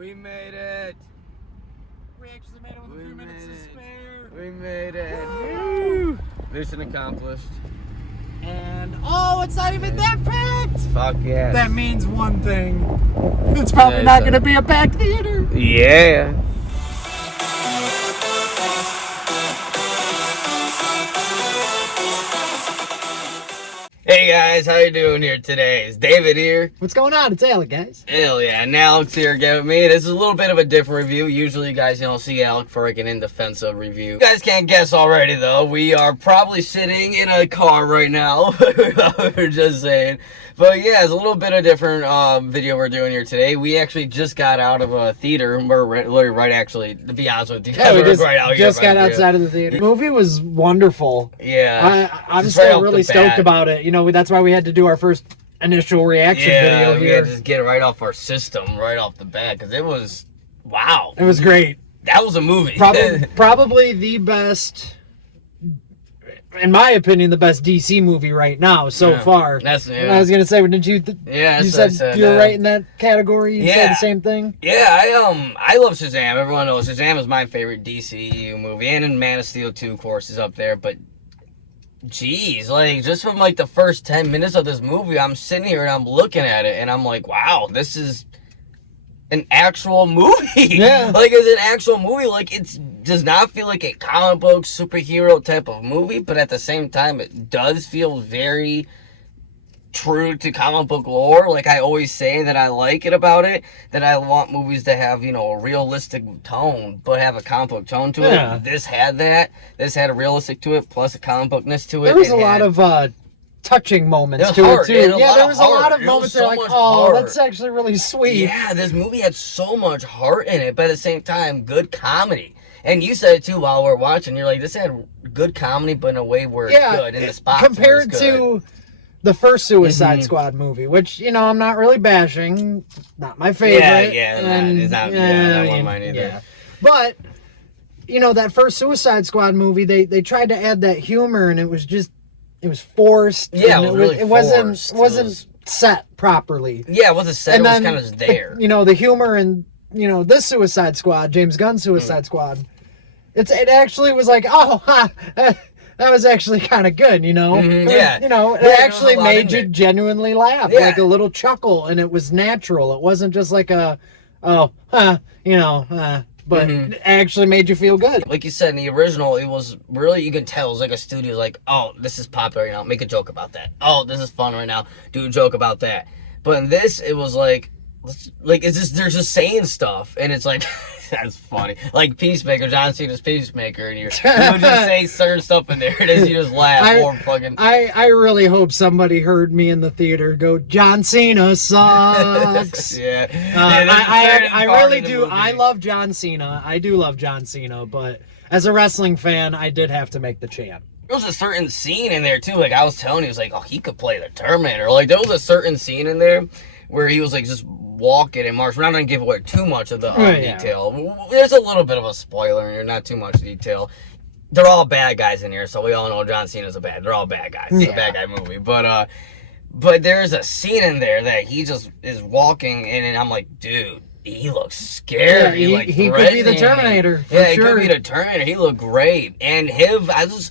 We made it. We actually made it with a few minutes to spare. We made it. Woo! Mission accomplished. And oh, it's not even that packed. Fuck yeah. That means one thing. It's probably not going to be a packed theater. Yeah. Hey guys, how you doing here today? It's David here. What's going on? It's Alec, guys. Hell yeah, and Alex here again with me. This is a little bit of a different review. Usually you guys don't see Alec for like an in-defensive review. You guys can't guess already though. We are probably sitting in a car right now. We're just saying. But yeah, it's a little bit of different video we're doing here today. We actually just got out of a theater. We're literally right actually, to be honest with you. Yeah, we right out just got outside of the theater. The movie was wonderful. Yeah. I'm still really stoked about it. You know, that's why we had to do our first initial reaction video here. Yeah, just get it right off our system, right off the bat, because it was, wow. It was great. That was a movie. Probably the best, in my opinion, the best DC movie right now so far. That's I was gonna say, didn't you? You said you were right in that category. You said the same thing. Yeah, I love Shazam. Everyone knows Shazam is my favorite DCU movie, and Man of Steel 2, of course, is up there. But geez, like just from like the first 10 minutes of this movie, I'm sitting here and I'm looking at it, and I'm like, wow, this is an actual movie. Yeah. Like, it's an actual movie. Like, it does not feel like a comic book superhero type of movie, but at the same time, it does feel very true to comic book lore. Like I always say that I like it about it, that I want movies to have, you know, a realistic tone, but have a comic book tone to it. This had that. This had a realistic to it, plus a comic bookness to it. There was a lot of touching moments to it too. Yeah, there was a lot of moments that are like, oh, that's actually really sweet. Yeah, this movie had so much heart in it, but at the same time, good comedy. And you said it too while we're watching. You're like, this had good comedy, but in a way where it's good in the spots. Compared to the first Suicide Squad movie, which, you know, I'm not really bashing. Not my favorite. It's not that one of mine either. Yeah. But, you know, that first Suicide Squad movie, they tried to add that humor, and it was forced. Yeah, it wasn't set properly. Yeah, it wasn't set. It was kind of just there. You know, the humor in, you know, this Suicide Squad, James Gunn's Suicide Squad, it actually was like, that was actually kind of good, you know? Yeah. You know, it actually made you genuinely laugh, like a little chuckle, and it was natural. It wasn't just like but it actually made you feel good. Like you said, in the original, it was really, you could tell, it was like a studio, like, oh, this is popular right now, make a joke about that. Oh, this is fun right now, do a joke about that. But in this, it was like, it's just, they're just saying stuff, and it's like, that's funny. Like Peacemaker, John Cena's Peacemaker, and you would just say certain stuff in there, and you just laugh. I really hope somebody heard me in the theater go, John Cena sucks. I really do. I love John Cena. I do love John Cena, but as a wrestling fan, I did have to make the chant. There was a certain scene in there, too. Like, I was telling you, it was like, oh, he could play the Terminator. Like, there was a certain scene in there where he was, like, just walking and march. We're not going to give away too much of the detail. There's a little bit of a spoiler in here, not too much detail. They're all bad guys in here, so we all know John Cena's they're all bad guys. It's a bad guy movie. But there's a scene in there that he just is walking, and I'm like, dude, he looks scary. Yeah, he could be the Terminator. He could be the Terminator. He looked great. And I was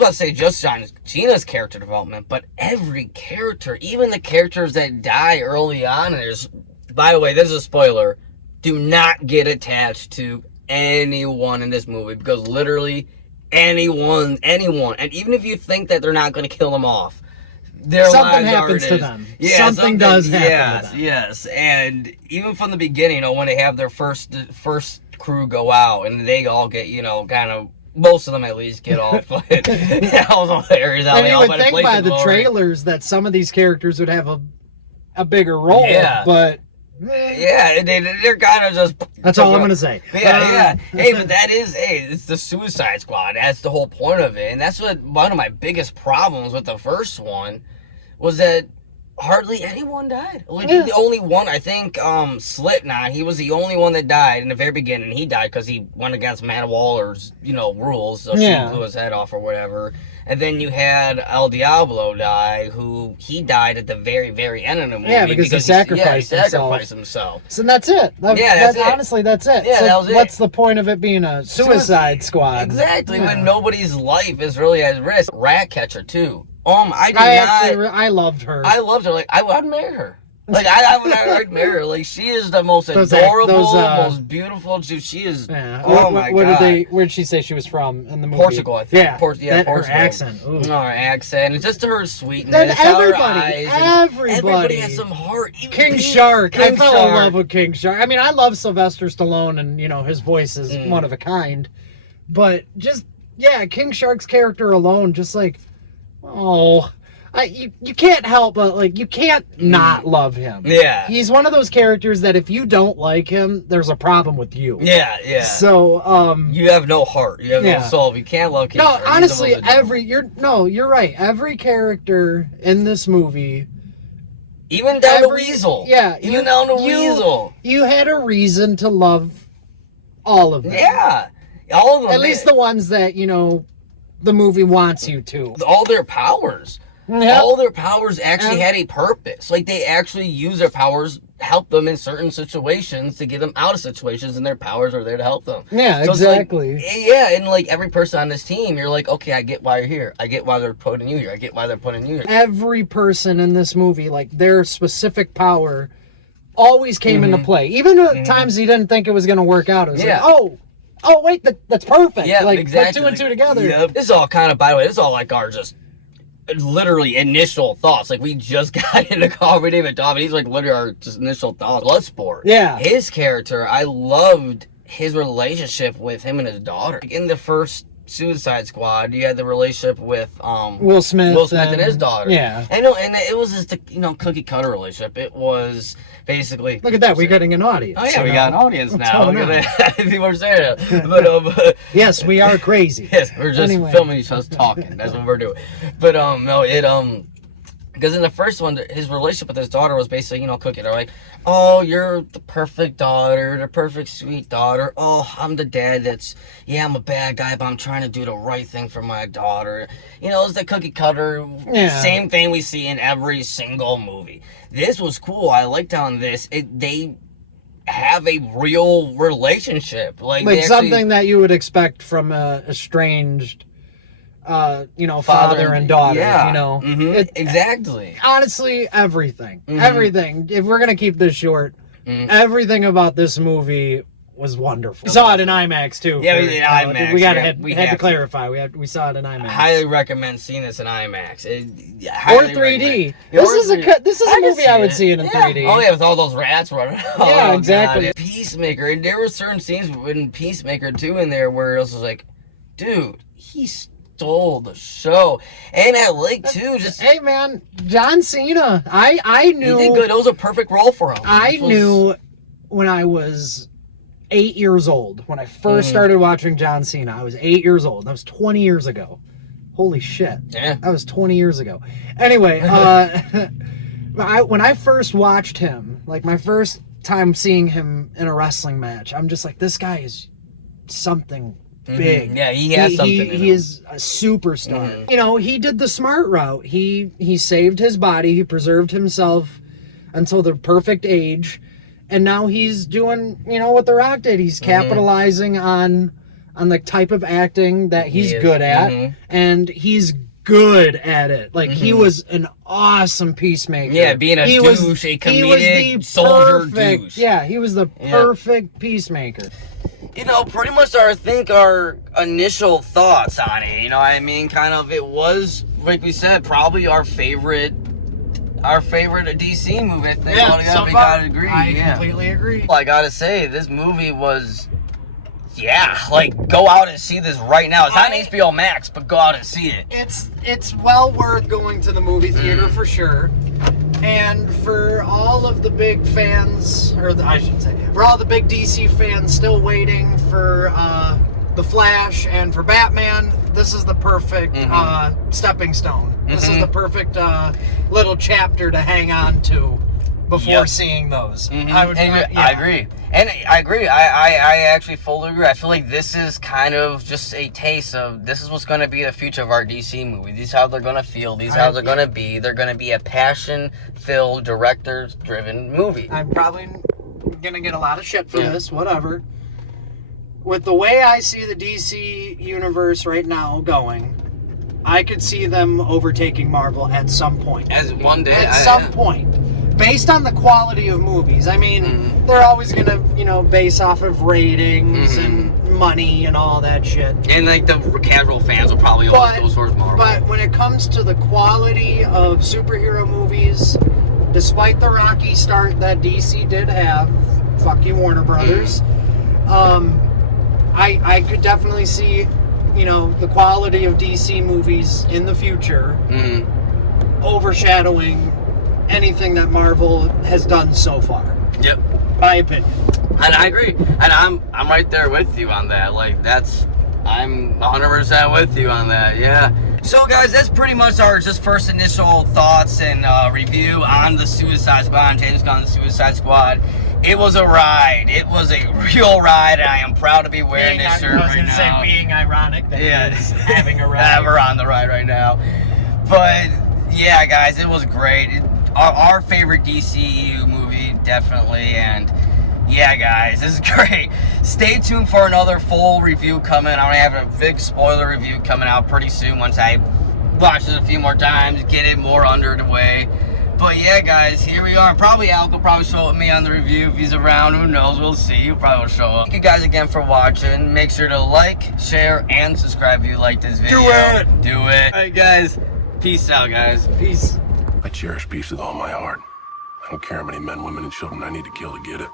about to say just John Cena's character development, but every character, even the characters that die early on, and by the way, this is a spoiler, do not get attached to anyone in this movie, because literally anyone, and even if you think that they're not going to kill them off, something happens to them. Yeah, something does happen to them. Yes, and even from the beginning, you know, when they have their first crew go out, and they all get, you know, kind of, most of them at least get off. That was hilarious. And you would think by the trailers that some of these characters would have a bigger role, but they're kind of just. That's all I'm gonna say. Yeah. Hey, but it's the Suicide Squad. That's the whole point of it, and that's what one of my biggest problems with the first one was, that hardly anyone died. Like, the only one, I think, Slipknot, he was the only one that died in the very beginning. He died because he went against Amanda Waller's, rules, so she blew his head off or whatever. And then you had El Diablo die, he died at the very, very end of the movie. Yeah, because he sacrificed himself. So that's it. That's it. Honestly, that's it. Yeah, so that was it. What's the point of it being a Suicide Squad? Exactly, when nobody's life is really at risk. Ratcatcher, too. I loved her. I loved her. Like, I'd marry her. Like, I'd marry her. Like, she is the most adorable, most beautiful. She is. Yeah. Oh my God. Where did she say she was from in the movie? Portugal, I think. Yeah. Portugal. Her accent. Ooh. No, her accent. And just her sweetness. Then everybody has some heart. King Shark. I fell in love with King Shark. I mean, I love Sylvester Stallone, and his voice is one of a kind. But King Shark's character alone, just like, you can't help but, you can't not love him. Yeah. He's one of those characters that if you don't like him, there's a problem with you. Yeah. So, you have no heart. You have no soul. You can't love King Shark. No, honestly, you're right. Every character in this movie, even down to Weasel. Yeah. Even down to Weasel. You had a reason to love all of them. Yeah. All of them. At least the ones that, the movie wants you to. All their powers. Yep. All their powers actually had a purpose. Like, they actually use their powers, help them in certain situations to get them out of situations, and their powers are there to help them. Yeah, so exactly. And every person on this team, you're like, okay, I get why you're here. I get why they're putting you here. I get why they're putting you here. Every person in this movie, their specific power always came into play. Even at times you didn't think it was going to work out. It was like, oh, wait, that's perfect. Yeah, exactly. Put two and two together. Yep. This is all kind of, by the way, this is all our just literally initial thoughts. We just got in the car, we didn't even talk, but he's literally our just initial thoughts. Bloodsport. Yeah. His character, I loved his relationship with him and his daughter. In the first Suicide Squad, you had the relationship with Will Smith and his daughter. Yeah. And it was just cookie cutter relationship. It was basically, look at that, we're getting an audience. Oh yeah, we got an audience now. Look at that. People are saying it. But yes, we are crazy. Yes, we're just filming each other talking. That's what we're doing. But because in the first one, his relationship with his daughter was basically, cookie. They're like, oh, you're the perfect daughter, the perfect sweet daughter. Oh, I'm the dad I'm a bad guy, but I'm trying to do the right thing for my daughter. It's the cookie cutter, same thing we see in every single movie. This was cool. I liked on this. They have a real relationship. Something that you would expect from a estranged father and daughter. Yeah. Exactly. Honestly, everything. Everything. If we're gonna keep this short, everything about this movie was wonderful. We saw it in IMAX too. Yeah, we did IMAX. We had to clarify. We saw it in IMAX. I highly recommend seeing this in IMAX. Or 3D. This is a movie I would see it in 3D. Oh yeah, with all those rats running. Yeah, exactly. God. Peacemaker, and there were certain scenes in Peacemaker too in there where it was like, dude, he stole the show. And at too, just hey man, John Cena. I knew he did good. It was a perfect role for him. I knew when I was 8 years old, when I first started watching John Cena. I was 8 years old. That was 20 years ago. Holy shit. Yeah. That was 20 years ago. Anyway, when I first watched him, my first time seeing him in a wrestling match, I'm just like, this guy is something big. Yeah, he has something. He is a superstar. He did the smart route. He saved his body. He preserved himself until the perfect age. And now he's doing, what The Rock did. He's capitalizing on the type of acting that he's good at. And he's good at it. He was an awesome peacemaker. Yeah, being a douche, a comedic soldier douche. Yeah, he was the perfect peacemaker. Pretty much our initial thoughts on it. Kind of, it was, like we said, probably our favorite DC movie. I think we gotta agree. I completely agree. I gotta say, this movie was, go out and see this right now. It's not on HBO Max, but go out and see it. It's well worth going to the movie theater for sure. And for all of the big fans, I should say, for all the big DC fans still waiting for The Flash and for Batman, this is the perfect stepping stone. This is the perfect little chapter to hang on to before seeing those. I agree. And I agree. I actually fully agree. I feel like this is kind of just a taste of this is what's going to be the future of our DC movie. These are how they're going to feel. These are how they're going to be. They're going to be a passion-filled, director-driven movie. I'm probably going to get a lot of shit for this, whatever. With the way I see the DC universe right now going, I could see them overtaking Marvel at some point. As one day. At some point. Based on the quality of movies. I mean, they're always going to, base off of ratings and money and all that shit. And, like, the casual fans will probably always go towards Marvel. But when it comes to the quality of superhero movies, despite the rocky start that DC did have, fuck you, Warner Brothers, I could definitely see, the quality of DC movies in the future overshadowing anything that Marvel has done so far. Yep. My opinion. And I agree. And I'm right there with you on that. Like, I'm 100% with you on that. Yeah. So, guys, that's pretty much our just first initial thoughts and review on the Suicide Squad, James Gunn's Suicide Squad. It was a ride. It was a real ride, and I am proud to be wearing this shirt right now. I was going to say, being ironic that it's having a ride. We're on the ride right now. But, yeah, guys, it was great. Our favorite DCEU movie, definitely, and yeah, guys, this is great. Stay tuned for another full review coming. I'm gonna have a big spoiler review coming out pretty soon once I watch it a few more times, get it more under the way. But yeah, guys, here we are. Probably Alec will probably show up with me on the review if he's around. Who knows? We'll see. He'll probably will show up. Thank you guys again for watching. Make sure to like, share, and subscribe if you like this video. Do it. All right, guys. Peace out, guys. Peace. I cherish peace with all my heart. I don't care how many men, women, and children I need to kill to get it.